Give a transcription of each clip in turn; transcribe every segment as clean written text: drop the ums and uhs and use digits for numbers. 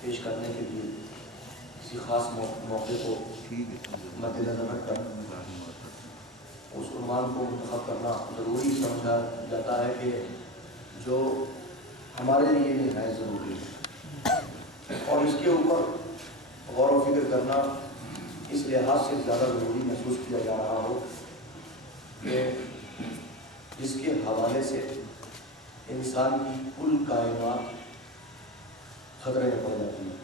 پیش کرنے کے لیے کسی خاص موقع کو مد نظر رکھ کر اس عنوان کو منتخب کرنا ضروری سمجھا جاتا ہے کہ جو ہمارے لیے نہایت ضروری ہے، اور اس کے اوپر غور و فکر کرنا اس لحاظ سے زیادہ ضروری محسوس کیا جا رہا ہو کہ جس کے حوالے سے انسان کی کل کائنات خطرے میں پڑ جاتی ہے۔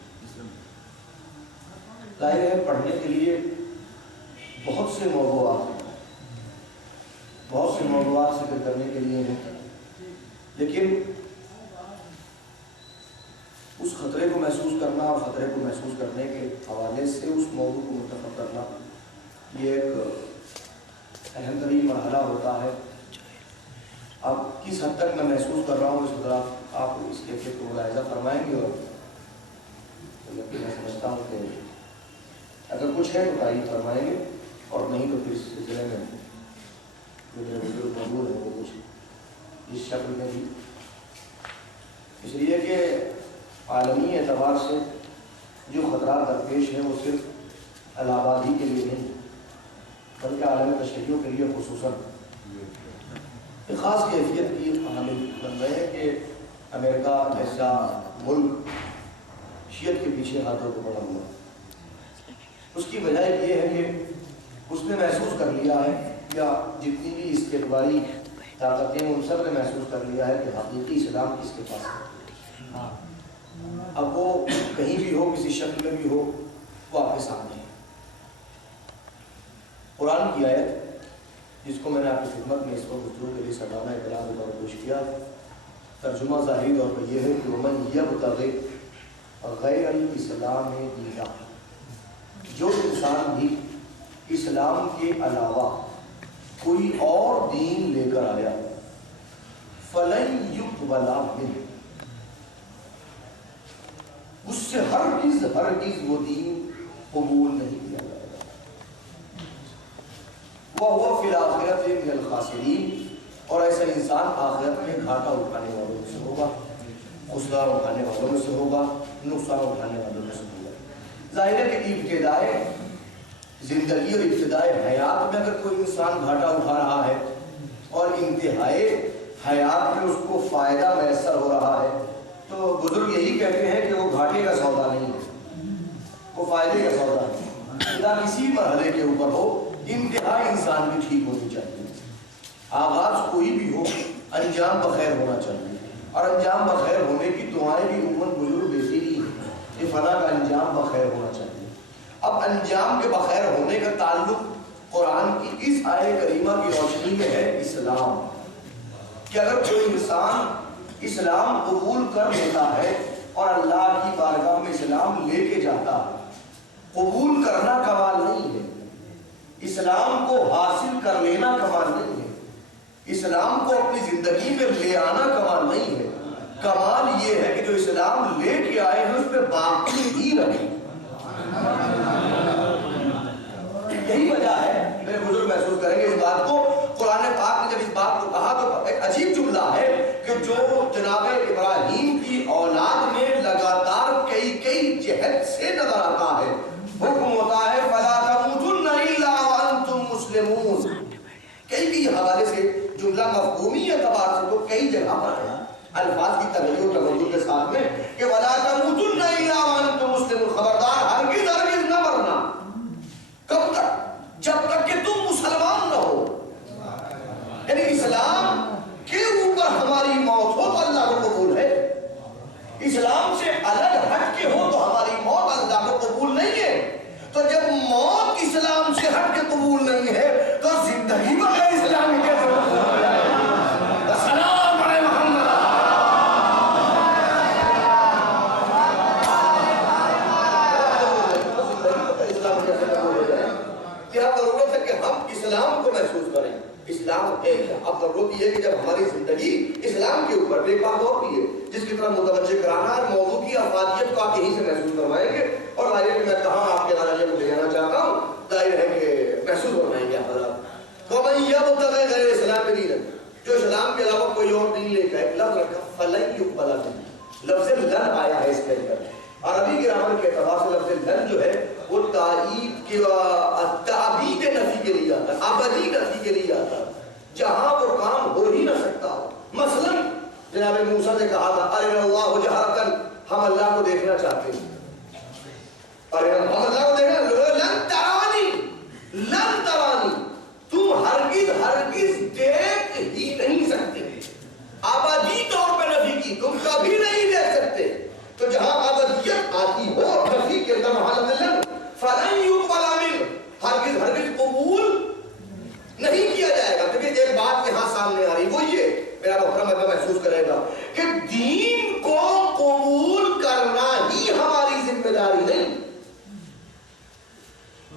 ظاہر ہے پڑھنے کے لیے بہت سے موضوعات ذکر کرنے کے لیے ہیں، لیکن اس خطرے کو محسوس کرنا اور خطرے کو محسوس کرنے کے حوالے سے اس موضوع کو منتخب کرنا یہ ایک اہم ترین مرحلہ ہوتا ہے۔ اب کس حد تک میں محسوس کر رہا ہوں اس وقت آپ اس کیفیت کو ملاحظہ فرمائیں گے، اور میں سمجھتا ہوں کہ اگر کچھ ہے تو تعریف فرمائیں گے، اور نہیں تو پھر اس سلسلے میں جو میرے بزرگ موجود ہے وہ کچھ اس شکل میں بھی، اس لیے کہ عالمی اعتبار سے جو خطرات درپیش ہیں وہ صرف الہ آباد ہی کے لیے نہیں بلکہ عالم تشریحوں کے لیے خصوصاً ایک خاص کیفیت کی حامل بن رہے ہیں کہ امریکہ جیسا ملک شیعت کے پیچھے ہاتھوں کو پڑا ہوا ہے۔ اس کی وجہ یہ ہے کہ اس نے محسوس کر لیا ہے، یا جتنی بھی استقبالی طاقتیں ان سب نے محسوس کر لیا ہے کہ حقیقی اسلام کس کے پاس ہے، اب وہ کہیں بھی ہو، کسی شکل میں بھی ہو، وہ آپ کے سامنے ہے۔ قرآن کی آیت جس کو میں نے آپ کی خدمت میں اس وقت گفتگو کے لیے سرانہ اعلان کے طور پر پیش کیا، ترجمہ ظاہری طور پر یہ ہے کہ وَمَن يَبْتَغِ غَيْرَ الْإِسْلَامِ دِينًا، جو انسان بھی اسلام کے علاوہ کوئی اور دین لے کر آیا فَلَن يُقْبَلَ مِنْهُ، اس سے ہرگز وہ دین قبول نہیں کیا جائے گا۔ وَهُوَ فِي الْآخِرَةِ مِنَ الْخَاسِرِينَ، اور ایسا انسان آخرت میں گھاٹا اٹھانے والوں میں سے ہوگا، خسارہ اٹھانے والوں میں سے ہوگا، نقصان اٹھانے والوں میں سے ہوگا۔ ظاہر ہے کہ ابتدائے زندگی اور ابتدائے حیات میں اگر کوئی انسان گھاٹا اٹھا رہا ہے اور انتہائی حیات میں اس کو فائدہ میسر ہو رہا ہے، تو بزرگ یہی کہتے ہیں کہ وہ گھاٹے کا سودا نہیں ہے، وہ فائدے کا سودا ہے۔ خدا کسی مرحلے کے اوپر ہو، انتہائی انسان بھی ٹھیک ہونی چاہیے، آغاز کوئی بھی ہو انجام بخیر ہونا چاہیے، اور انجام بخیر ہونے کی دعائیں بھی عموماً بزرگ دیتی ہی ہیں کہ فلاں کا انجام بخیر ہونا چاہیے۔ اب انجام کے بخیر ہونے کا تعلق قرآن کی اس آیت کریمہ کی روشنی میں ہے اسلام، کہ اگر کوئی انسان اسلام قبول کر لیتا ہے اور اللہ کی بارگاہ میں اسلام لے کے جاتا ہے، قبول کرنا کمال نہیں ہے، اسلام کو حاصل کر لینا کمال نہیں ہے، اسلام کو اپنی زندگی میں لے آنا کمال نہیں ہے، کمال یہ ہے کہ جو اسلام لے کے آئے ہیں اس پہ باقی ہی رہے۔ یہی وجہ ہے، میرے بزرگ محسوس کریں گے اس بات کو، قرآن پاک نے جب اس بات کو کہا تو ایک عجیب جملہ ہے کہ جو جناب ابراہیم کی اولاد میں لگاتار کئی جہت سے نظر آتا ہے، حکم ہوتا ہے فَلَا تَمُوتُنَّ إِلَّا وَأَنْتُمْ مُسْلِمُونَ، کئی حوالے سے جملہ مفہومی اعتبار سے تو کئی جگہ پر ہے، الفاظ کی تغیر و تبدل کے ساتھ میں کہ وَلَا تَمُوتُنَّ إِلَّا وَأَنْتُمْ مُسْلِمُونَ، خبردار ہرگز نہ مرنا، کب تک؟ جب تک کہ تم مسلمان نہ ہو، یعنی اسلام کے اوپر ہماری موت ہو تو اللہ کو قبول ہے، اسلام سے الگ ہٹ کے ہو تو ہماری موت اللہ کو قبول نہیں ہے۔ تو جب موت اسلام سے ہٹ کے قبول نہیں ہے تو زندگی بغیر اسلام کی کیسے قبول ہو جائے؟ السلام علیہ محمد، اسلام کیسے قبول ہو جائے؟ کیا ضرورت ہے کہ ہم اسلام کو محسوس کریں، اسلام ہے کیا؟ اب ضرورت یہ ہے کہ جب ہماری زندگی اسلام کے اوپر ایک بات اور بھی ہے جس کی طرح متوجہ کرانا ہے، موضوع کی افادیت کو آپ یہیں سے محسوس کروائیں گے، اور ظاہر ہے کہ میں کہاں آپ کے نظریے کو لے جانا چاہتا ہوں، ظاہر ہے کہ محسوس فرمائیں گے حضرات۔ وَمَن يَبْتَغِ غَيْرَ الْإِسْلَامِ دِينًا، جو اسلام کے علاوہ کوئی اور دین لے کے لفظ رکھا فَلَن يُقْبَلَ مِنْهُ، لفظ لن آیا ہے اس کے اندر، عربی گرامر کے اعتبار سے لفظ لن جو ہے وہ تائید کے تعبید نفی کے لیے آتا ہے، ابدی نفی کے لیے آتا ہے، جہاں وہ کام ہو ہی نہ سکتا ہو۔ مثلا جناب موسیٰ نے کہا تھا ارنا اللہ جہرتاً، ہم اللہ کو دیکھنا چاہتے ہیں، ہم اللہ کو دیکھنا، لن ترانی، لن ترانی، تم ہرگز ہرگز دیکھ ہی نہیں سکتے، ابدی طور پہ نفی کی، تم کبھی نہیں دیکھ سکتے۔ تو جہاں ابدیت آتی ہو نفی کے اندر حالت لن فلن یقبل منہ، ہرگز ہرگز قبول نہیں کیا جائے گا۔ کیونکہ ایک بات یہاں سامنے آ رہی وہ یہ میرا محترم اگر محسوس کرے گا کہ دین کو قبول کرنا ہی ہماری ذمہ داری نہیں،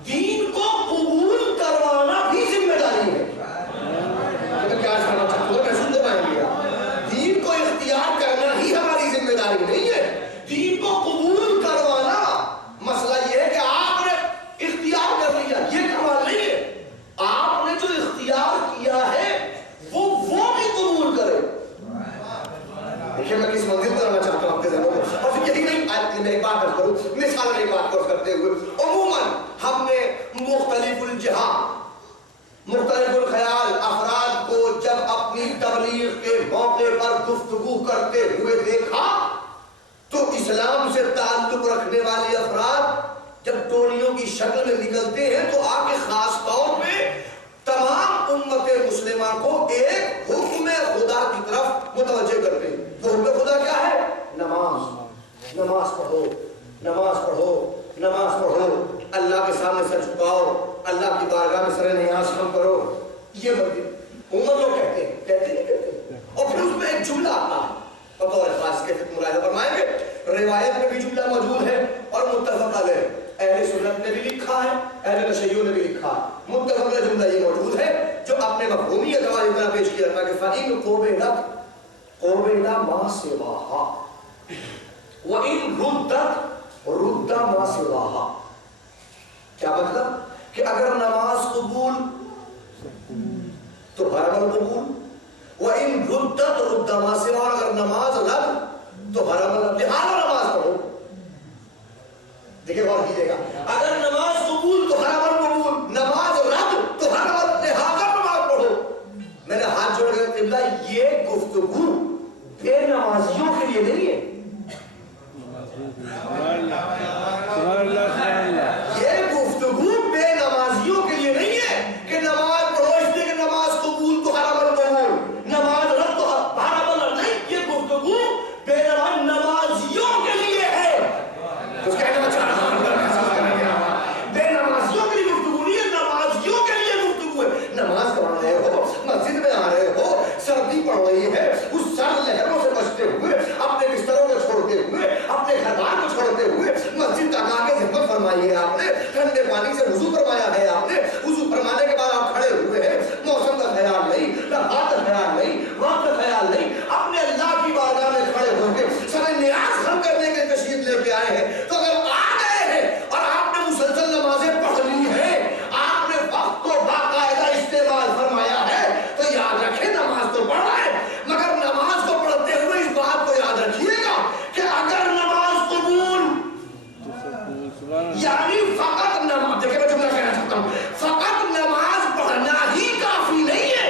دین کو قبول کروانا بھی ذمہ داری ہے۔ کیا کرنا چاہتا ہوں محسوس ہو پائیں گے، دین کو اختیار کرنا ہی ہماری ذمہ داری نہیں ہے، دین کو قبول کروانا۔ مسئلہ یہ ہے کہ آپ نے اختیار کر لیا، یہ کمال نہیں ہے، آپ نے جو اختیار کیا ہے وہ بھی قبول کرے۔ دیکھیں میں کس منزل پر آنا چاہتا ہوں آپ کے ذہنوں میں، اور پھر یہی نہیں میں ایک بات کروں، مثال میں ایک بات کرتے ہوئے عموماً ہم نے مختلف الجہاں، مختلف الخیال افراد کو جب اپنی تبلیغ کے موقع پر گفتگو کرتے ہوئے دیکھا تو اسلام سے تعلق رکھنے والے افراد جب ٹولیوں کی شکل میں نکلتے ہیں تو آ کے خاص طور پہ تمام امت مسلمہ کو ایک حکم خدا کی طرف متوجہ کرتے ہیں۔ تو حکم خدا کیا ہے؟ نماز، نماز پڑھو، نماز پڑھو، نماز پڑھو، اللہ کے سامنے سر جھکاؤ، اللہ کی بارگاہ میں سر نیاز کم کرو۔ یہ عمر لوگ کہتے ہیں، کہتے نہیں کہتے، اور پھر اس میں ایک جملہ آتا ہے بطور خاص کے ملاحظہ فرمائیں گے، روایت میں بھی جملہ موجود ہے اور متفق علیہ اہل سنت نے بھی لکھا ہے، اہل تشیع نے بھی لکھا ہے، متفق علیہ جملہ یہ موجود ہے جو اپنے مفہومی اعتبار سے طرح پیش کیا تھا کہ فَإِن قُبِلَتْ مَا سِوَاهَا وَإِن رُدَّتْ رُدَّ مَا سِوَاهَا۔ کیا مطلب؟ کہ اگر نماز قبول تو ہر عمل قبول، وَإِن رُدَّتْ رُدَّ مَا سِوَاهَا، اگر نماز رد تو ہر عمل، لہذا نماز پڑھو۔ دیکھیں غور کیجئے گا، اگر نماز قبول تو ہر عمل قبول، نماز رد تو ہر عمل، لہذا نماز پڑھو۔ میں نے ہاتھ جوڑ کے قبلہ یہ گفتگو بے نمازیوں کے لیے نہیں ہے، یہ گفتگو بے نمازیوں کے لیے نہیں ہے کہ نماز پڑھو اس لیے کہ نماز قبول تو ہر عمل قبول، نماز رد تو ہر عمل نہیں، یہ گفتگو بے نمازیوں کے لیے ہے۔ اس کہنے میں بے نمازیوں کے لیے گفتگو نہیں ہے، نمازیوں کے لیے گفتگو ہے۔ نماز پڑھ رہے ہو، مسجد میں آ رہے ہو، سردی پڑ رہی ہے، اس سرد لہروں سے بچتے ہوئے، اپنے بستروں کو چھوڑتے ہوئے، اپنے گھر بار کو چھوڑتے ہوئے مسجد تک آ کے خدمت فرمائی ہے آپ نے، ٹھنڈے پانی سے وضو فرمایا ہے آپ نے، وضو فرمانے کے بعد آپ کھڑے ہوئے ہیں، موسم کا خیال نہیں، لمحات کا خیال نہیں، وقت کا خیال نہیں، اپنے اللہ کی بارگاہ میں کھڑے ہو کے سب نیاز حل کرنے کے تشریف لے کے آئے ہیں۔ تو اگر آ گئے ہیں اور آپ نے مسلسل نمازیں پڑھ لی ہیں، آپ نے وقت کو باقاعدہ استعمال فرمایا ہے، تو یاد رکھیں نماز تو پڑھ رہا ہے، مگر نماز کو پڑھتے ہوئے اس بات کو یاد رکھیے گا کہ اگر نماز قبول یعنی فقط نماز، دیکھیں میں جملہ کہنا چاہتا ہوں، فقط نماز پڑھنا ہی کافی نہیں ہے،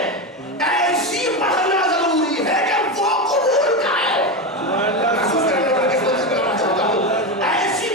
ایسی پڑھنا ضروری ہے کہ وہ قبول کا ہے۔ محسوس کرنے والا کس وجہ سے کہنا چاہتا ہوں، ایسی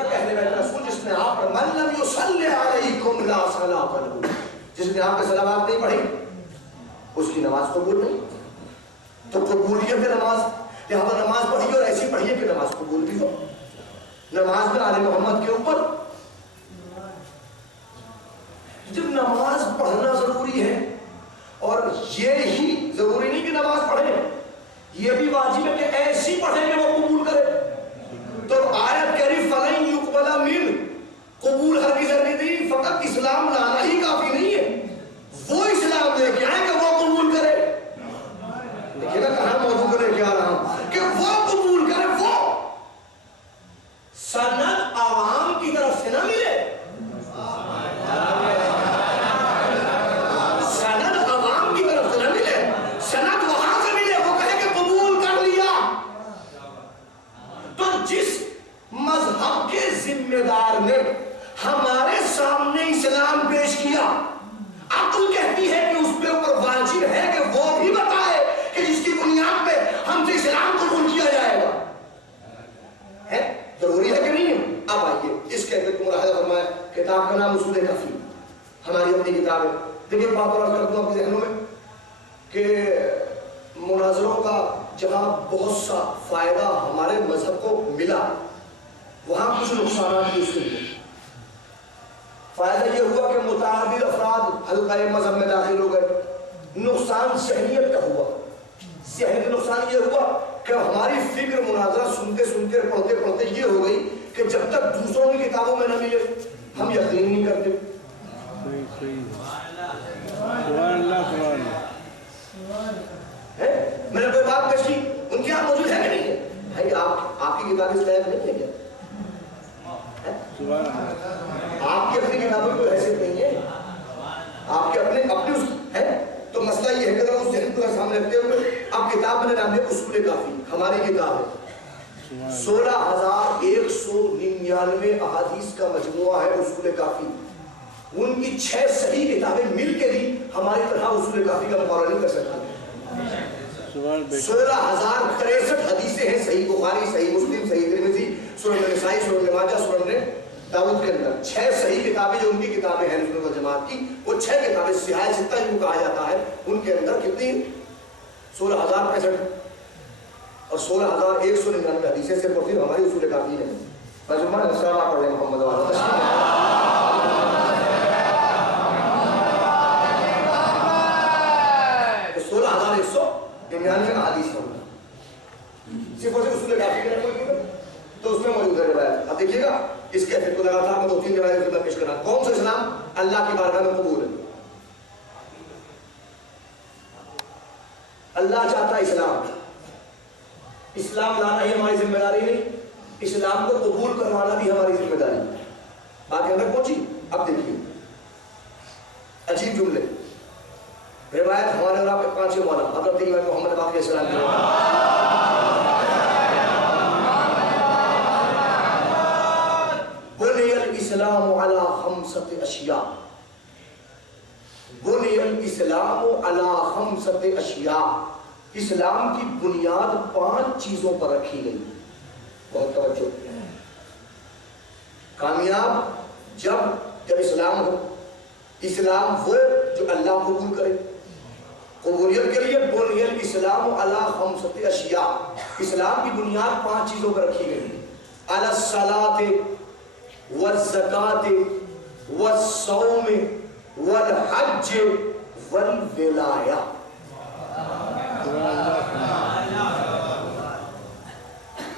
گا کہ اہل بیت رسول جس نے آپ پر من لم یصلی علیکم لا صلاۃ لہ، جس نے آپ پہ صلوات نہیں پڑھی اس کی نماز قبول نہیں. تو قبولیت نماز، لہذا نماز پڑھیے اور ایسی پڑھیے کہ نماز قبول بھی ہو. نماز میں آل محمد کے اوپر. جب نماز پڑھنا ضروری ہے، اور یہ ہی ضروری نہیں کہ نماز پڑھیں، یہ بھی واجب ہے کہ ایسی پڑھیں کہ وہ قبول کرے. تو آیت کہہ رہی فَلَن يُقْبَلَ مِنْهُ، قبول ہرگز نہیں، فقط اسلام لانا ہی کافی نہیں ہے، وہ اسلام لے کے آئے کہ وہ قبول کرے. دیکھیے نا کہاں موضوع کو لے کے آ رہا ہوں کہ وہ قبول کرے. وہ سند عوام کی طرف سے نہ ملے، سند عوام کی طرف سے نہ ملے، سند وہاں سے ملے وہ کہے کہ قبول کر لیا. تو جس مذہب کے ذمہ دار نے ہمارے سامنے اسلام پیش کیا، عقل کہتی ہے کہ اس پہ اوپر واجب ہے کہ وہ بھی بتائے کہ جس کی بنیاد پہ ہم سے اسلام قبول کیا جائے گا. ہے ضروری ہے کہ نہیں ہے؟ اب آئیے اس کیفیت کو ملاحظہ فرمائے. کتاب کا نام اصول کافی، ہماری اپنی کتاب ہے. دیکھیے بات اور کر دوں آپ کے ذہنوں میں کہ مناظروں کا جہاں بہت سا فائدہ ہمارے مذہب کو ملا، وہاں کچھ نقصانات بھی اس کے ہوئے. فائدہ یہ ہوا کہ متعدد افراد حلقہ مذہب میں داخل ہو گئے. نقصان ذہنیت کا ہوا. ذہنی نقصان یہ ہوا کہ ہماری فکر مناظرہ سنتے سنتے پڑھتے پڑھتے یہ ہو گئی کہ جب تک دوسروں کی کتابوں میں نہ ملے ہم یقین نہیں کرتے. میں نے کوئی بات پیش کی، ان کی آپ موجود ہے کہ نہیں ہے؟ بھائی آپ کی کتاب اس لائق نہیں ہے کیا؟ آپ کی اپنی کتابوں کی حیثیت نہیں ہے، آپ کے اپنے اس ہے. تو مسئلہ یہ ہے کہ اس ذہن کو سامنے رکھتے ہوئے اب کتاب میں نام ہے اصول کافی، ہماری کتاب ہے. 16,199 احادیث کا مجموعہ ہے اصول کافی. ان کی 6 صحیح کتابیں مل کے بھی ہماری طرح اصول کافی کا مقابلہ نہیں کر سکتی. 16,063 حدیثیں ہیں صحیح بخاری، صحیح مسلم، صحیح ترمذی، سنن نسائی، سنن ابن ماجہ، سنن داؤد کے اندر 6 صحیح کتابیں جو ان کی کتابیں ہیں سنت والجماعت کی، وہ 6 کتابیں سیاہ ستہ جن کو کہا جاتا ہے، ان کے اندر کتنی 16,065 اور 16,199 حدیثیں سے پڑھتی ہماری اصول کافی ہے. فرمان السلام علیہ محمد و علیہ تو 16,199 حدیث ہوگا صرف اور صرف اصول کافی کے نام تو اس میں موجود ہے روایت. اب دیکھیے گا اس کے افیت کو لگاتار میں 2-3 روایت میں پیش کرنا. کون سا اسلام اللہ کی بارگاہ میں قبول ہے؟ اللہ چاہتا ہے اسلام لانا ہی ہماری ذمہ داری نہیں، اسلام کو قبول کروانا بھی ہماری ذمہ داری. بات کے اندر پہنچی. اب دیکھیے عجیب جملے روایت ہمارے اور آپ کے 5 مولانا حضرت امام محمد باقر علیہ السلام بنی الاسلام علی 5 اشیاء. بنی الاسلام علی 5 اشیاء. اسلام کی بنیاد 5 چیزوں پر رکھی گئی. بہت توجہ. کامیاب جب اسلام ہو، اسلام وہ جو اللہ قبول کرے. قبولیت کے لیے بنی الاسلام علی 5 اشیاء، اسلام کی بنیاد 5 چیزوں پر رکھی گئی. علی الصلاۃ والزکاة والصوم والحج والولایہ.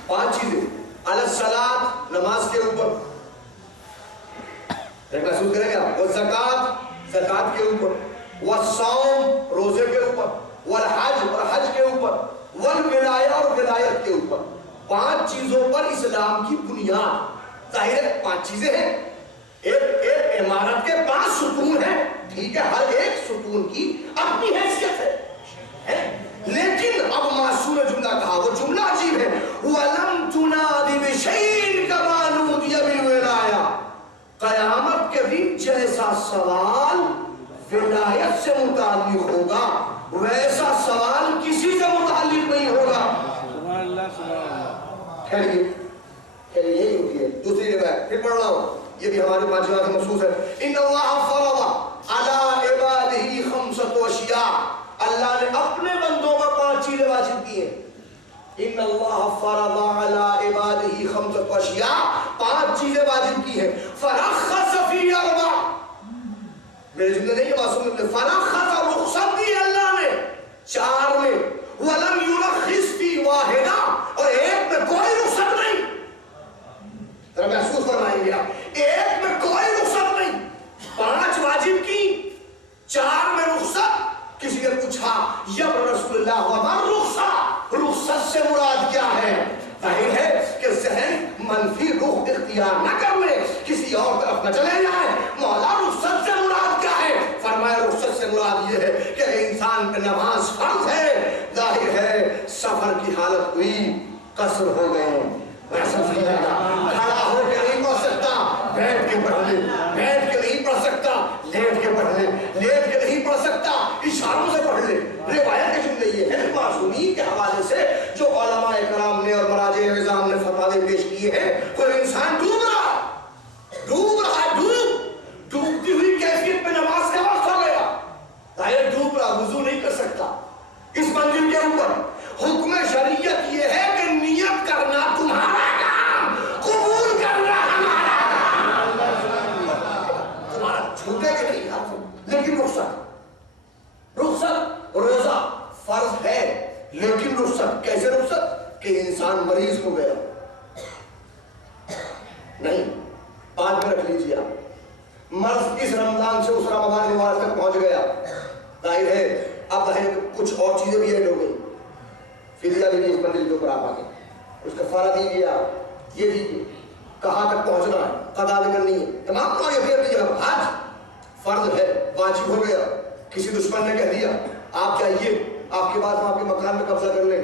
5 چیزیں. علی الصلاۃ نماز کے اوپر محسوس کریں گے آپ. والزکاة زکات کے اوپر، والصوم روزے کے اوپر، والحج اور حج کے اوپر، والولایہ اور ولایت کے اوپر. 5 چیزوں پر اسلام کی بنیاد. ظاہر 5 چیزیں ہیں. ایک عمارت کے 5 ستون ہیں، ٹھیک ہے، ہر ایک ستون کی اپنی حیثیت ہے. لیکن اب معصوم نے جملہ کہا، وہ جملہ عجیب ہے. وَلَمْ تُنَادِ بِشَيْءٍ كَمَا نُودِيَ بِالْوِلَایَةِ. قیامت کے دن جیسا سوال ولایت سے متعلق ہوگا ویسا سوال کسی سے متعلق نہیں ہوگا. خیر یہی ہوتی ہے ہے. دوسری روایت پھر پڑھ رہا ہوں, یہ بھی ہماری پانچ روایت سے مخصوص ہے. ان اللہ فرض علی عبادہ خمسۃ اشیاء, اللہ نے اپنے بندوں پر 5 چیزیں واجب کی ہیں. ان اللہ فرض علی عبادہ خمسۃ اشیاء, 5 چیزیں واجب کی ہیں. فرخص فی اربع, میرے جملے نہیں ہے معصوم نے, فرخص رخصت دی اللہ نے 4 میں, ولم یرخص فی واحدہ, اور ایک میں کوئی رخصت نہیں. ذرا محسوس فرمائیں گے آپ, ایک میں کوئی رخصت نہیں. 5 واجب کی, 4 میں رخصت. کسی نے پوچھا یا رسول اللہ وما رخصت, رخصت سے مراد کیا ہے؟ ظاہر ہے کہ ذہن منفی رخ اختیار نہ کر لے, کسی اور طرف نہ چلے جائے. مولا رخصت سے مراد کیا ہے؟ فرمایا رخصت سے مراد یہ ہے کہ انسان پہ نماز فرض ہے, ظاہر ہے سفر کی حالت ہوئی, قصر ہو گئے, کھڑا ہو کے نہیں پڑھ سکتا, بیٹھ کے پڑھ لے, بیٹھ کے نہیں پڑھ سکتا, لیٹ کے پڑھ لے, لیٹ کے نہیں پڑھ سکتا, اشاروں سے پڑھ لے. روایت کے جملے یہ ہیں معصومین کے حوالے سے جو علماء کرام نے اور مراجع نظام نے فتاوے پیش کیے ہیں. کوئی انسان ڈوب رہا ڈوبتی ہوئی کیفیت میں نماز کا وقت ہو گیا, ظاہر ڈوب رہا, وضو نہیں کر سکتا. اس منزل کے اوپر حکم شریعت یہ ہے کہ نیت کرنا تمہارا کام, قبول کرنا ہمارا کام. تمہارا چھوٹے کے نہیں ہاتھ, لیکن رخصت روزہ فرض ہے, لیکن رخصت کیسے رخصت کہ انسان مریض ہو گیا نہیں. 5 میں رکھ لیجیے آپ, مرض اس رمضان سے اس رمضان مبارک تک پہنچ گیا, ظاہر ہے اب کچھ اور چیزیں بھی ایڈ ہو گئی. فدیہ بھی نہیں اس منزل کے اوپر آپ آگے, اس کا فارا دیجیے آپ, یہ دیجیے کہاں تک پہنچنا ہے, قضا کرنی ہے, تمام کو یہ پھر دیجیے. حج فرض ہے, واجب ہو گیا, کسی دشمن نے کہہ دیا آپ جائیے, آپ کے بعد ہم آپ کے مکان میں قبضہ کر لیں,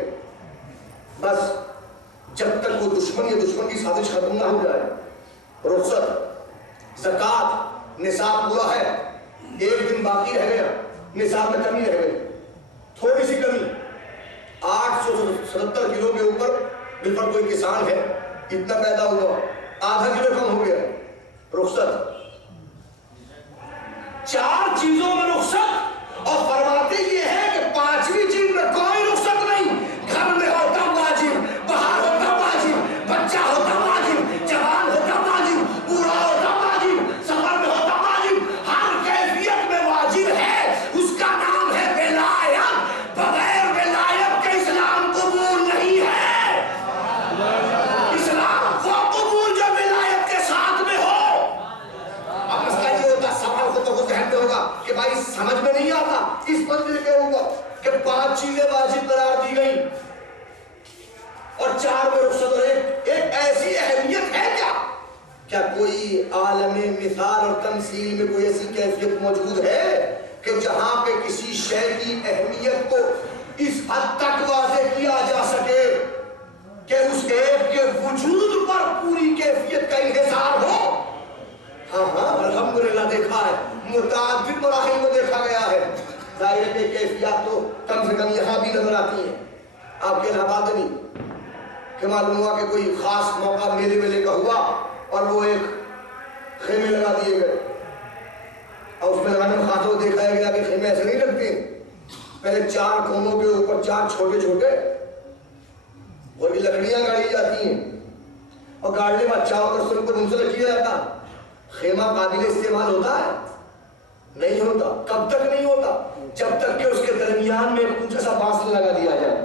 بس جب تک وہ دشمن یا دشمن کی سازش ختم نہ ہو جائے. رخصت, زکوٰۃ, نصاب پورا ہے, 1 دن باقی رہ گیا, نصاب میں کمی رہ گئی, تھوڑی سی کمی, 870 کلو کے اوپر بالکل کوئی کسان ہے, اتنا پیدا ہوا, آدھا کلو کم ہو گیا, رخصت. 4 چیزوں میں رخصت, اور فرماتے یہ ہے کہ 5ویں چیز میں کوئی رخصت نہیں. گھر میں ہوتا واجب, باہر ہوتا واجب, بچہ ہوتا واجب, جوان ہوتا واجب, بوڑھا ہوتا واجب, سفر میں ہوتا واجب, ہر کیفیت میں واجب ہے. اس کا نام ہے ولایت. بغیر ولایت کے اسلام قبول نہیں ہے. اسلام وہ قبول جو ولایت کے ساتھ میں ہو. اب مسئلہ یہ ہوتا, سوال کو تو ذہن میں ہوگا کہ بھائی سمجھ میں نہیں آتا اس منزل کے اوپر کہ 5 چیزیں واجب قرار دی گئی اور 4 میں رخصت, اور ایک ایسی اہمیت ہے کیا؟ کیا کوئی عالم مثال اور تمثیل میں کوئی ایسی کیفیت موجود ہے کہ جہاں پہ کسی شے کی اہمیت کو اس حد تک واضح کیا جا سکے کہ اس ایک کے وجود پر پوری کیفیت کا انحصار ہو؟ ہاں الحمدللہ دیکھا ہے, متعدد مراحل میں دیکھا گیا ہے. ظاہر ہے کہ کیفیات تو کم سے کم یہاں بھی نظر آتی ہیں. آپ کے الہباد نہیں کہ معلوم ہوا کہ کوئی خاص موقع میلے ویلے کا ہوا اور وہ ایک خیمے لگا دیے گئے, اور اس میں لگانے میں خاص طور دیکھا گیا کہ خیمے ایسے نہیں لگتے, پہلے 4 کونوں کے اوپر 4 چھوٹے چھوٹے اور بھی لکڑیاں گاڑی جاتی ہیں, اور گاڑی میں اچھا ہو کر سن کو منسلک کیا جاتا. خیمہ قابل استعمال ہوتا ہے؟ نہیں ہوتا. کب تک نہیں ہوتا؟ جب تک کہ اس کے درمیان میں کچھ ایسا بانس لگا دیا جائے.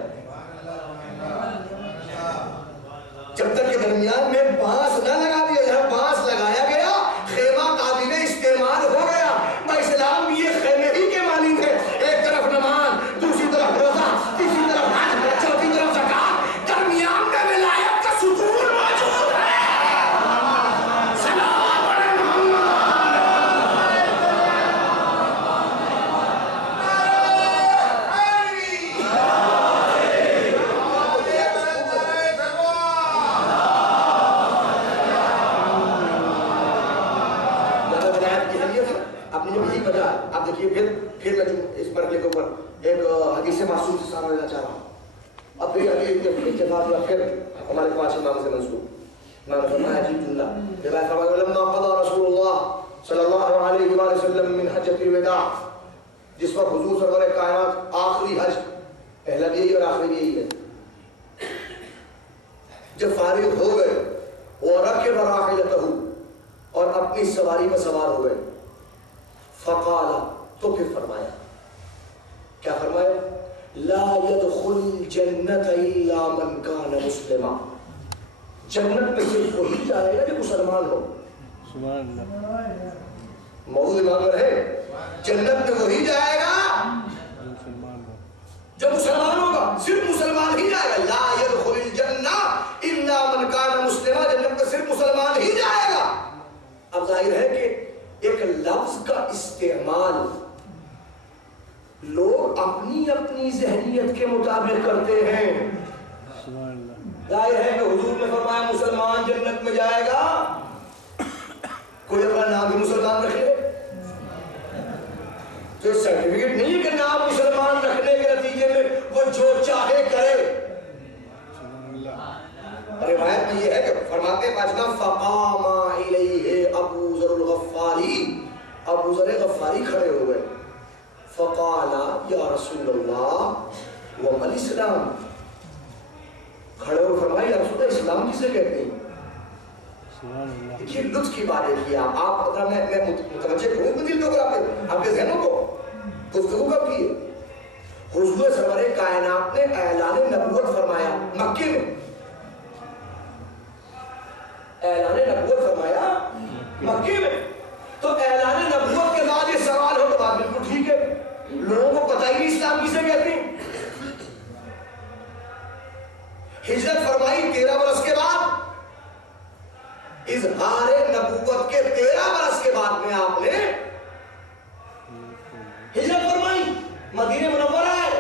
جب تک کہ درمیان میں بانس نہ لگا دیا جائے, بانس لگایا گیا, خیمہ قابل استعمال ہو گیا. اسلام بھی یہ خیمے ہی کے مانند ہے, ایک طرف نماز, دوسری طرف روزہ, تیسری طرف حج, چوتھی طرف زکات, درمیان میں ولایت کا ستون موجود ہے. آپ دیکھیے پھر میں اس مرحلے کے اوپر ایک حدیث معصوم سے سامنے لینا چاہ رہا ہوں. اب پھر اتفاق ہوا پھر ہمارے 5 امام سے منسوب. میں نے فرمایا عجیب جملہ روایت فرمایا لما قضى رسول اللہ صلی اللہ علیہ وآلہ وسلم من حجۃ الوداع، جس وقت حضور سرور کائنات آخری حج، پہلا بھی یہی اور آخری بھی یہی ہے، جب فارغ ہو گئے ورکب راحلتہ، اور اپنی سواری پر سوار ہو گئے، فقال، تو پھر فرمایا، کیا فرمایا؟ لا يدخل الجنت الا من كان مسلما، جنت میں صرف وہی جائے گا جو مسلمان ہو۔ سبحان اللہ، موضوع امام رہے، جنت میں وہی جائے گا جو مسلمان ہوگا، صرف مسلمان ہی جائے گا۔ لا يدخل الجنہ الا من كان مسلما، جنت میں صرف مسلمان ہی جائے گا۔ اب ظاہر ہے کہ ایک لفظ کا استعمال لوگ اپنی اپنی ذہنیت کے مطابق کرتے ہیں۔ ظاہر ہے کہ حضور نے فرمایا مسلمان جنت میں جائے گا، کوئی اپنا نام بھی مسلمان رکھ لے تو سرٹیفکیٹ نہیں ہے کہ نام مسلمان رکھنے کے نتیجے میں وہ جو چاہے کرے۔ روایت میں یہ ہے کہ فرماتے پاچنا فقام الیہ ابو ذر الغفاری، ابو ذر غفاری کھڑے ہوئے، فقال یا رسول اللہ وما الاسلام، کھڑے ہوئے فرمایا یا رسول اللہ اسلام کسے کہتے ہیں؟ یہ لطف کی بات ہے کیا آپ اگر میں متوجہ کروں گا دل کے اوپر آپ کے ذہنوں کو گفتگو کب کی ہے؟ حضور سرور کائنات نے اعلان نبوت فرمایا مکے میں، اعلان نبوت فرمایا مکے میں، تو اعلان نبوت کے بعد یہ سوال ہو تو بات بالکل ٹھیک ہے، لوگوں کو پتہ ہی نہیں اسلام کسے کہتے ہیں۔ ہجرت فرمائی 13 برس کے بعد، اظہار نبوت کے 13 برس کے بعد میں آپ نے ہجرت فرمائی، مدینہ منورہ ہے،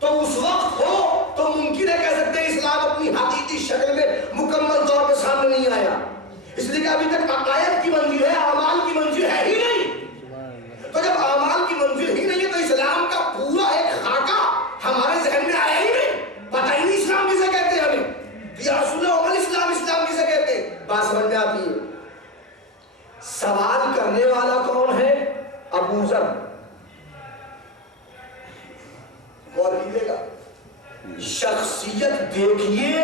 تو اس وقت ہو تو ممکن ہے کہہ سکتے ہیں اسلام اپنی حقیقی شکل میں مکمل طور پہ سامنے نہیں آیا، اس لیے کہ ابھی تک عقائد کی منزل ہے، اعمال کی منزل ہے ہی نہیں، تو جب اعمال کی منزل ہی نہیں ہے تو اسلام کا پورا ایک خاکہ ہمارے ذہن میں آیا ہی نہیں، پتہ ہی نہیں اسلام کسے کہتے ہیں ہمیں، یا رسول اللہ عمل اسلام، اسلام کسے کہتے ہیں، بات سمجھ میں آتی ہے۔ سوال کرنے والا کون ہے؟ ابو ذر، غور کیجیے گا، شخصیت دیکھیے،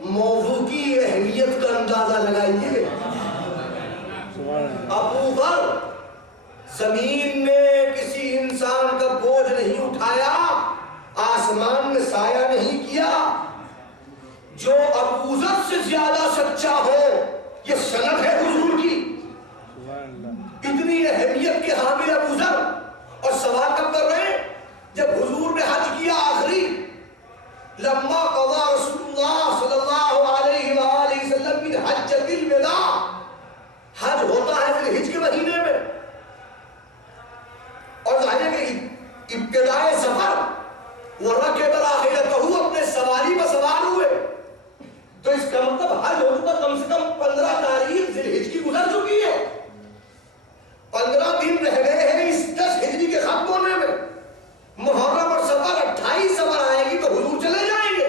موضوع کی اہمیت کا اندازہ لگائیے۔ ابو ذر زمین میں کسی انسان کا بوجھ نہیں اٹھایا، آسمان میں سایہ نہیں کیا، جو ابو ذر سے زیادہ سچا ہو، یہ سند ہے حضور کی، اتنی اہمیت کے حامل ابو ذر، اور سوال کب کر رہے ہیں؟ جب حضور نے حج کیا آخری، لما قضى رسول اللہ صلی اللہ علیہ وآلہ وسلم من حجۃ الوداع، حج ہوتا ہے ذی الحج کے مہینے میں، اور ظاہر ہے کہ ابتدائے سفر ورکب راحلتہ، اپنے سواری پر سوار ہوئے، تو اس کا مطلب حج ہو چکا کم سے کم 15 تاریخ ذی الحج کی گزر چکی ہے، 15 دن رہ گئے ہیں اس 10 ہجری کے ختم ہونے میں، محرم اور سفر 28 سفر آئے گی تو حضور چلے جائیں گے،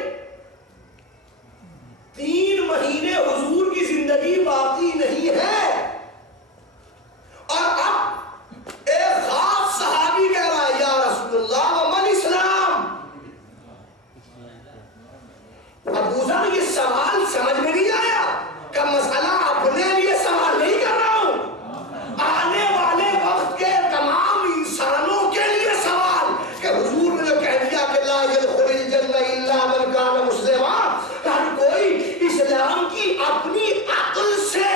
3 مہینے حضور کی زندگی باقی نہیں ہے، اور اب ایک خاص صحابی کہہ رہا ہے یا رسول اللہ وما الاسلام۔ ابو ذر یہ سوال سمجھ میں نہیں آیا کہ مسئلہ اپنے لیے سوال نہیں کر رہا ہوں، آنے والے وقت کے تمام انسانوں کے لیے سوال، کہ حضور نے جو کہہ دیا کہ لا يدخل الجنہ الا من كان مسلما، ہر کوئی اسلام کی اپنی عقل سے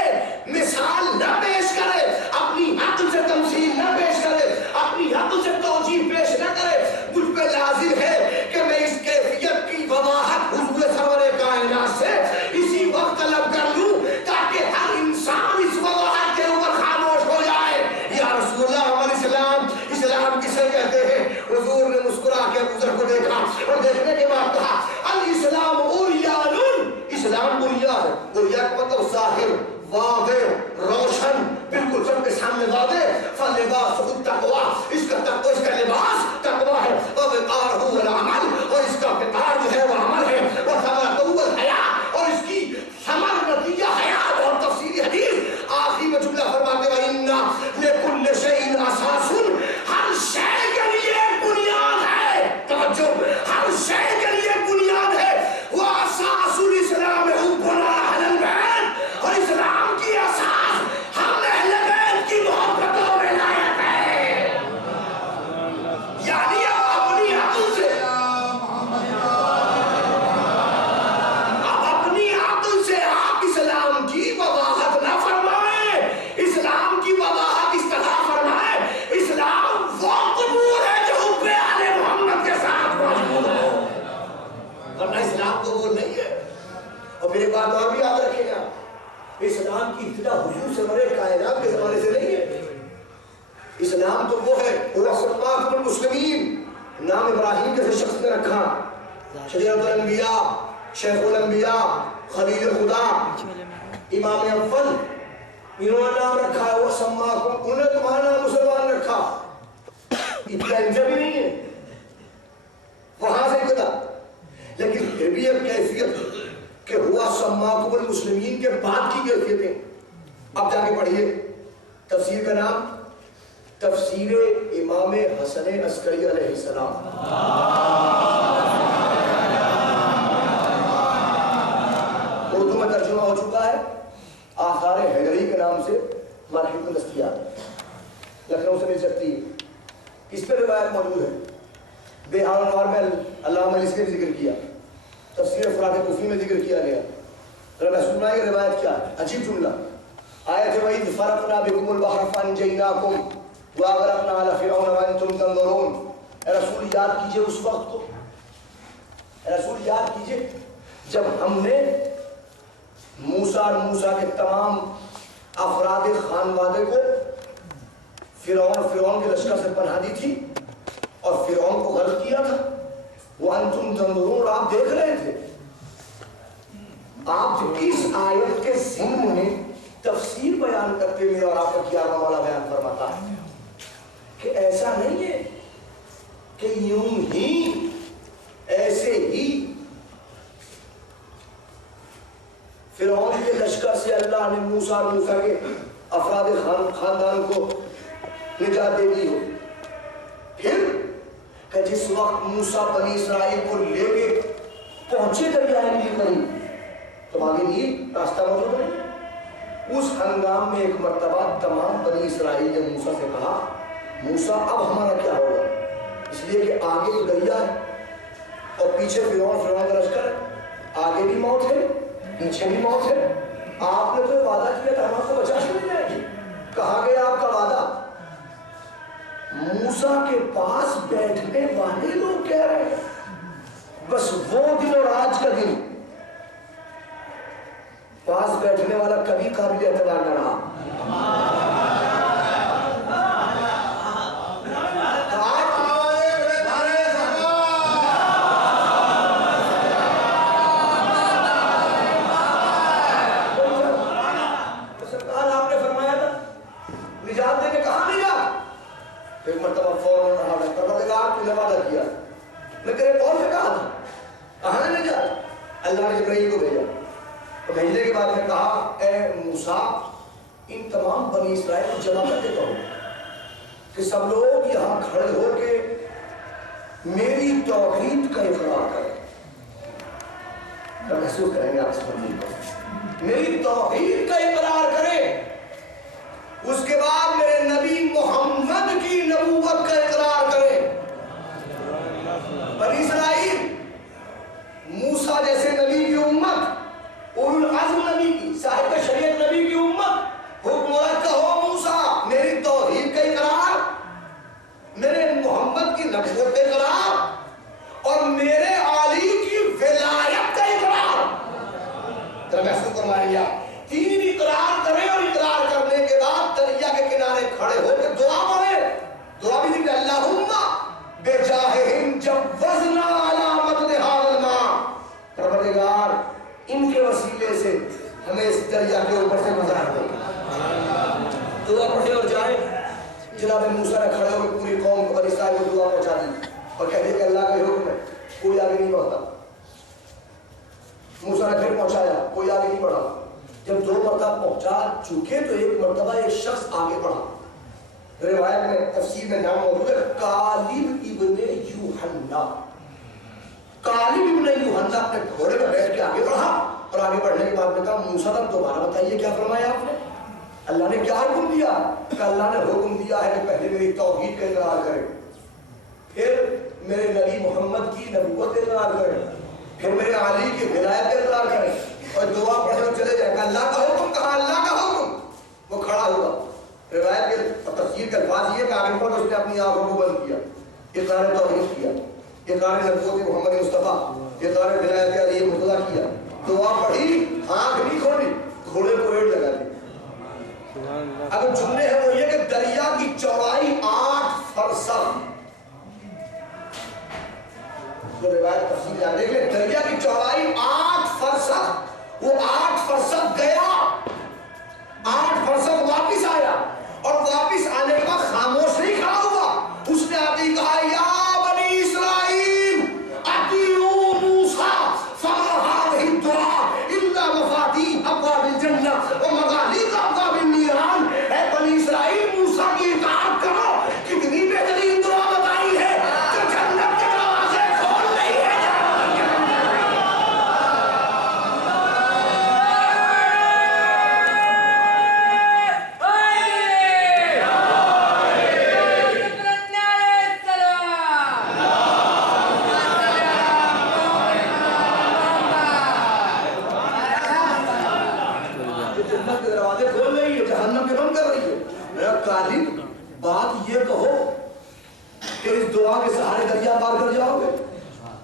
مثال نہ پیش کرے، اپنی عقل سے تمثیل نہ پیش کرے، اپنی عقل سے توجیہ پیش نہ کرے، مجھ پہ لازم ہے کہ میں اس کیفیت کی وضاحت حضور سرور کائنات سے اسی وقت طلب کر لوں تاکہ ہر انسان اس وضاحت کے اوپر خاموش ہو جائے۔ یا رسول اللہ عمل اسلام، اسلام کسے کہتے ہیں؟ حضور نے مسکرا کے ابو ذر کو دیکھا اور دیکھنے کے بعد کہا الاسلام عریان، اسلام عریاں ہے، عریاں کا مطلب ظاہر، واضح، روشن، بالکل سب کے سامنے واضح، فلباس التقوی، اس کا تقوی، اس کا لباس تقوی ہے، ووقارہ العمل، اور اس کا وقار جو ہے وہ عمل ہے، وثمرتہ الحیا، اور اس کی ثمر نتیجہ حضور سے بڑے کائنات کے زمانے سے نہیں ہے. اسلام تو وہ ہے وَسَمَّاكُمُ الْمُسْلِمِينَ. نام ابراہیم جیسے شخص نے رکھا, شجرۃ الانبیاء, شیخ الانبیاء, خلیل خدا, امام اول, انہوں نے نام رکھا ہے وَسَمَّاكُمْ, انہوں نے تمہارا نام مسلمان رکھا. اتنا انجا بھی نہیں ہے وہاں سے کتا, لیکن پھر بھی ایک کیفیت کہ ہوا سماکم المسلمین کے بعد کی کیفیتیں. اب جا کے پڑھیے تفسیر کا نام تفسیر امام حسن عسکری علیہ السلام. اردو میں ترجمہ ہو چکا ہے, آثار حیدری کے نام سے مارکیٹ میں دستیاب ہے, لکھنؤ سے مل سکتی ہے. اس پہ روایت موجود ہے. بہار انوار میں علامہ اس نے ذکر کیا, تفسیر افراد کفی میں ذکر کیا گیا. رسول اللہ کی روایت کیا ہے, عجیب جملہ. آیت وَإِذْ فَرَقْنَا بِكُمُ الْبَحْرَ فَأَنْجَيْنَاكُمْ وَأَغْرَقْنَا آلَ فِرْعَوْنَ وَأَنْتُمْ تَنظُرُونَ. اے رسول یاد کیجئے اس وقت کو, اے رسول یاد کیجئے جب ہم نے موسیٰ اور موسیٰ کے تمام افراد خانوادے کو فرعون کے لشکر سے پناہ دی تھی اور فرعون کو غرق کیا تھا. وَأَنْتُمْ تَنظُرُونَ, آپ دیکھ رہے تھے. آپ اس آیت کے ضمن میں تفسیر بیان کرتے ہوئے اور آپ کا کیامہ والا بیان فرماتا ہے کہ ایسا نہیں ہے کہ یوں ہی ایسے ہی فرعون کے لشکر سے اللہ نے موسیٰ اور موسیٰ کے افراد خاندان کو نجات دے دی ہو. پھر کہ جس وقت موسیٰ بنی اسرائیل کو لے کے پہنچے دریائے نیل قریب, تو آگے نیل راستہ موجود ہے. اس ہنگام میں ایک مرتبہ تمام بنی اسرائیل نے موسیٰ سے کہا, موسیٰ اب ہمارا کیا ہوگا, اس لیے کہ آگے تو دریا ہے اور پیچھے فرعون کا لشکر ہے, آگے بھی موت ہے پیچھے بھی موت ہے. آپ نے تو وعدہ کیا تھا ہم آپ کو بچا کے لے جائیں گے, کہاں گیا آپ کا وعدہ؟ موسیٰ کے پاس بیٹھنے والے لوگ کہہ رہے ہیں بس وہ دن اور آج کا دن پاس بیٹھنے والا کبھی قابل اعتبار نہ رہا. سرکار آپ نے فرمایا تھا نجات دے کے کہاں نہیں جا, ایک مرتبہ فوراً رہا ہے پروردگار تو نے وعدہ کیا, میں تیرے قول سے کہا تھا کہاں نہیں جا. اللہ نے جبرائیل کو بھیجا, تو بھیجنے کے بعد میں کہا اے موسیٰ ان تمام بنی اسرائیل کو جمع کر کے کہو کہ سب لوگ یہاں کھڑے ہو کے میری توحید کا اقرار کریں. محسوس کریں گے آپ اس بندی کو, میری توحید کا اقرار کریں, اس کے بعد میرے نبی محمد کی نبوت کا اقرار کریں. بنی اسرائیل موسیٰ جیسے نبی کی امت, اولو العزم نبی کی, صاحب شریعت نبی کی امت, حکمران کہو موسیٰ میری توحید کا اقرار, میرے محمد کی نبوت کا اقرار اور میرے علی کی ولایت کا اقرار. ذرا محسوس کروایا گیا, تین اقرار کریں اور اقرار کرنے کے بعد دریا کے کنارے کھڑے ہو کے دعا پڑھے. دعا بھی دیکھ اللہم بجاہہم جوزنا علی متن ھذا الماء, پروردگار ان کے وسیلے سے ہمیں اس دریا کے اوپر سے گزار دے. دعا پڑھے اور جائیں. جناب موسیٰ نے کھڑے ہو کے پوری قوم کو بنی اسرائیل کو دعا پہنچا دی اور کہتے کہ اللہ کا حکم ہے کوئی آگے نہیں بڑھتا. موسیٰ نے پھر پہنچایا, کوئی آگے نہیں بڑھا. جب دو مرتبہ پہنچا چکے تو ایک مرتبہ ایک شخص آگے بڑھا. روایت میں تفسیر میں نام موجود ہے کالب ابن یوحنا. کالب ابن یوحنا اپنے گھوڑے پر بیٹھ کے آگے بڑھا اور آگے بڑھنے کے بعد میں کہا موسیٰ دوبارہ بتائیے کیا فرمایا آپ نے, اللہ نے کیا حکم دیا؟ کہ اللہ نے حکم دیا ہے کہ پہلے میری توحید کا اقرار کرے, پھر میرے نبی محمد کی نبوت کا اقرار کرے, پھر میرے علی کی ولایت کا اقرار کرے اور دعا پڑھے اور چلے جائے. اللہ کا حکم کہا, اللہ کا حکم. وہ کھڑا ہوا. روایت کے تفسیر کا الفاظ یہ کہ آگے پر اس نے اپنی آنکھوں کو بند کیا, اقرار توحید کیا, اقرار نبوت محمد مصطفیٰ, اقرار ولایت علی مرتضیٰ کیا, دعا پڑھی, آنکھ نہیں کھولی, گھوڑے کو ریڑھ لگا دی. اگر جملے ہیں وہ یہ کہ دریا کی چوڑائی 8 فرسخ، جو روایت تفصیل جان دیکھ لیں، دریا کی چوڑائی 8 فرسخ، وہ 8 فرسخ گیا، 8 فرسخ واپس آیا، اور واپس آنے کے بعد خاموش نہیں کھڑا ہوا، اس نے آتے ہی کہا یا بنی اسرائیل اطیعوا موسیٰ فما هذه الدعاء الا مفاتيح ابواب الجنہ ومغاليق ابواب النيران، اے بنی اسرائیل موسیٰ کی اطاعت کرو، کتنی بہترین دعا بتائی ہے جو جنت کے دروازے کھول رہی ہے۔ جنت کے دروازے کھول رہی ہے، جہنم کے بند کر رہی ہے۔ میرا قاضی بات یہ کہو کہ اس دعا کے سہارے دریا پار کر جاؤ گے،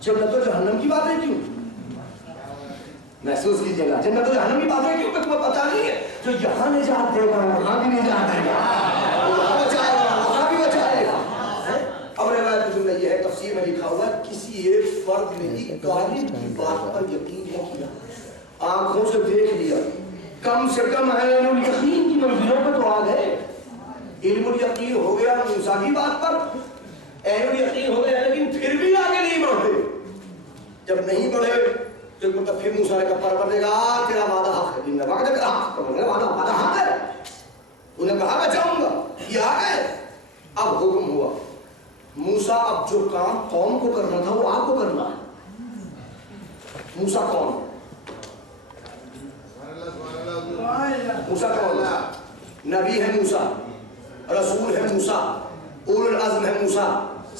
جنت و جہنم کی باتیں کیوں؟ محسوس کیجیے گا، جنت و جہنم کی باتیں کیوں کہ تمہیں پتا نہیں ہے جو یہاں نجات دے گا وہاں بھی نجات دے گا، وہاں بچائے گا وہاں بھی بچائے گا۔ اب روایت میں جملہ یہ ہے، تفسیر میں لکھا ہوا ہے کسی ایک فرد نے ہی غالب کی بات پر یقین نہیں کیا، آنکھوں سے دیکھ لیا، کم سے کم عین الیقین کی منزلوں پہ تو آ گئے، علم الیقین ہو گیا موسیٰ کی بات پر، عین الیقین ہو گیا، لیکن پھر بھی آگے نہیں بڑھتے۔ جب نہیں بڑھے تو پھر موسیٰ نے کہا پروردگار تیرا وعدہ حق ہے، ان وعدہ تیرا حق ہے، وعدہ حق ہے، انہوں نے کہا میں جاؤں گا، یہ آ گئے۔ اب حکم ہوا موسیٰ اب جو کام قوم کو کرنا تھا وہ آپ کو کرنا ہے۔ موسیٰ کون ہے؟ موسیٰ کون ہے؟ نبی ہے موسیٰ، رسول ہے موسیٰ، اولو العزم ہے موسیٰ،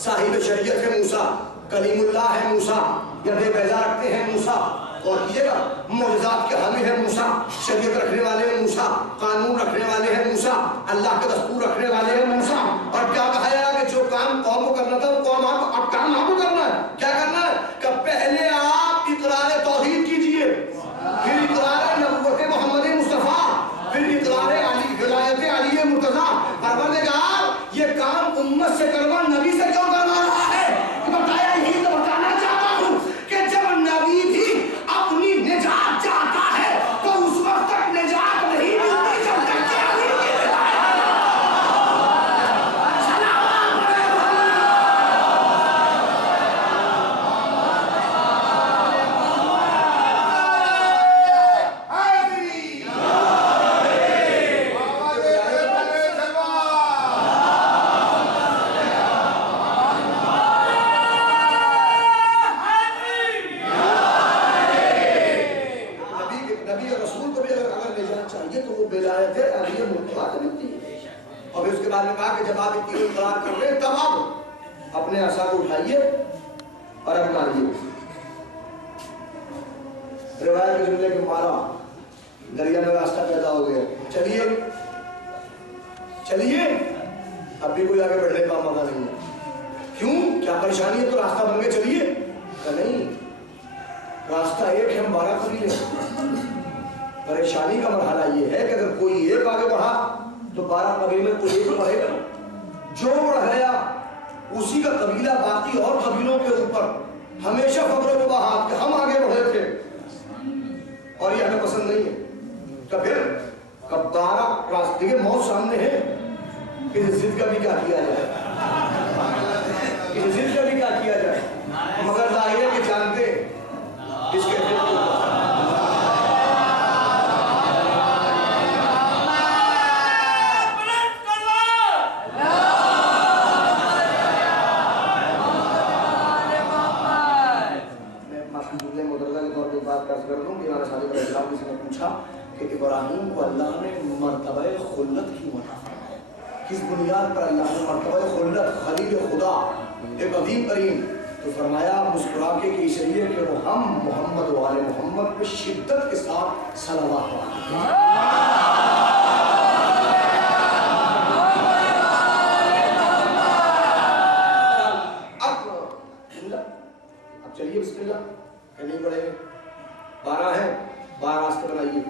صاحب شریعت ہے موسیٰ، کلیم اللہ ہے موسیٰ، ید بیضا رکھتے ہیں موسیٰ، اور کیجئے گا معجزات کے حامی ہیں موسیٰ، شریعت رکھنے والے ہیں موسیٰ، قانون رکھنے والے ہیں موسیٰ، اللہ کے دستور رکھنے والے ہیں موسیٰ۔ اور کیا کہا جائے کہ جو کام قوم کو کرنا تھا وہ قوم اب کام آپ کو کرنا ہے۔ کیا کرنا ہے کہ پہلے آپ اقرار توحید کیجئے، پھر اقرار نبوت محمد مصطفیٰ، پھر اقرار علی ولایت علی مرتضیٰ۔ پروردگار یہ کام امت سے کروا نبی سے کیوں کروا رہا ہے؟ بتایا یہی تو بتانا چاہتا ہوں کہ جب نبی بھی اپنی نجات چاہتا ہے تو اس وقت تک نجات نہیں ملتی جب تک کہ علی کی جب آپ اتنی اقرار کر رہے ہیں تب آپ اپنے عصا کو اٹھائیے اور اب ماریے۔ روایت کے جملے کے مارا دریا میں راستہ پیدا ہو گیا، چلیے چلیے، اب بھی کوئی آگے بڑھنے کا موقع نہیں ہے۔ کیوں؟ کیا پریشانی ہے تو راستہ بن کے چلیے؟ کہ نہیں، راستہ ایک ہے، ہم 12 قبیلے ہیں۔ پریشانی کا مرحلہ یہ ہے کہ اگر کوئی ایک آگے بڑھا تو 12 قبیلے میں کوئی ایک بڑھے گا، جو بڑھ گیا اسی کا قبیلہ باقی اور قبیلوں کے اوپر ہمیشہ فخر و بہات کہ ہم آگے بڑھے تھے اور یہ ہمیں پسند نہیں ہے۔ تو پھر کب 12 راستے کے موت سامنے ہے، کسی ضد کا بھی کیا کیا جائے، کسی ضد کا بھی کیا کیا جائے، مگر ظاہر ہے کہ جانتے اس کے ضد کو کہ ابراہیم کو اللہ نے مرتبہ خلت کیوں عطا فرمایا، کس بنیاد پر اللہ نے مرتبہ خلت، خلیل خدا، ایک عظیم ترین، تو فرمایا مسکرا کے کہ اس لیے کہ وہ ہم محمد و آل محمد پہ شدت کے ساتھ صلوات پڑھتے ہیں۔ اب چلیے بسم اللہ، کہ نہیں پڑھیں گے، 12 ہیں، 12 راستے بنائیے،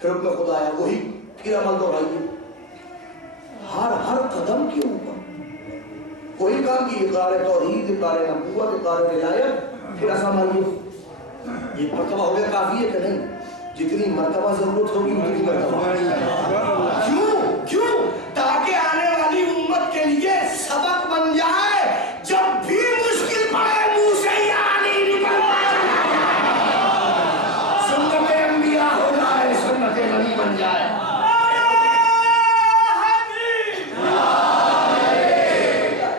پھر حکم خدا آیا وہی، پھر عمل دہرائیے، ہر قدم کے اوپر کوئی کام کی اقرار توحید، اقرار نبوت، اقرار ولایت، پھر ایسا مانیے ایک مرتبہ ہو گیا کافی ہے کہ نہیں؟ جتنی مرتبہ ضرورت ہوگی اتنی مرتبہ. کیوں؟ تاکہ آنے والی امت کے لیے سبق بن جائے، جب بھی مشکل پڑے منہ سے ہی آنی نکل جائے، سنت انبیاء ہو جائے، سنت نبی بن جائے.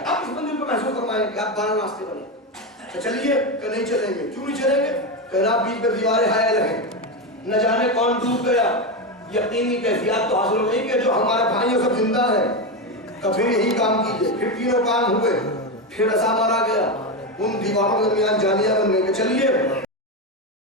اب اس بندے کو محسوس فرمائیں کہ آپ 12 راستے بنے تو چلیے کہ نہیں چلیں گے. کیوں نہیں چلیں گے؟ کہ آپ بیچ میں دیواریں حائل ہیں، نہ جانے کون ڈوب گیا. یقینی کیفیات تو حاصل ہو گئی کہ جو ہمارے بھائیوں سب زندہ ہیں، تو پھر یہی کام کیجئے. پھر تینوں کام ہوئے، پھر ایسا مارا گیا. ان دیواروں کے درمیان جانیاں بن گئی کہ چلیے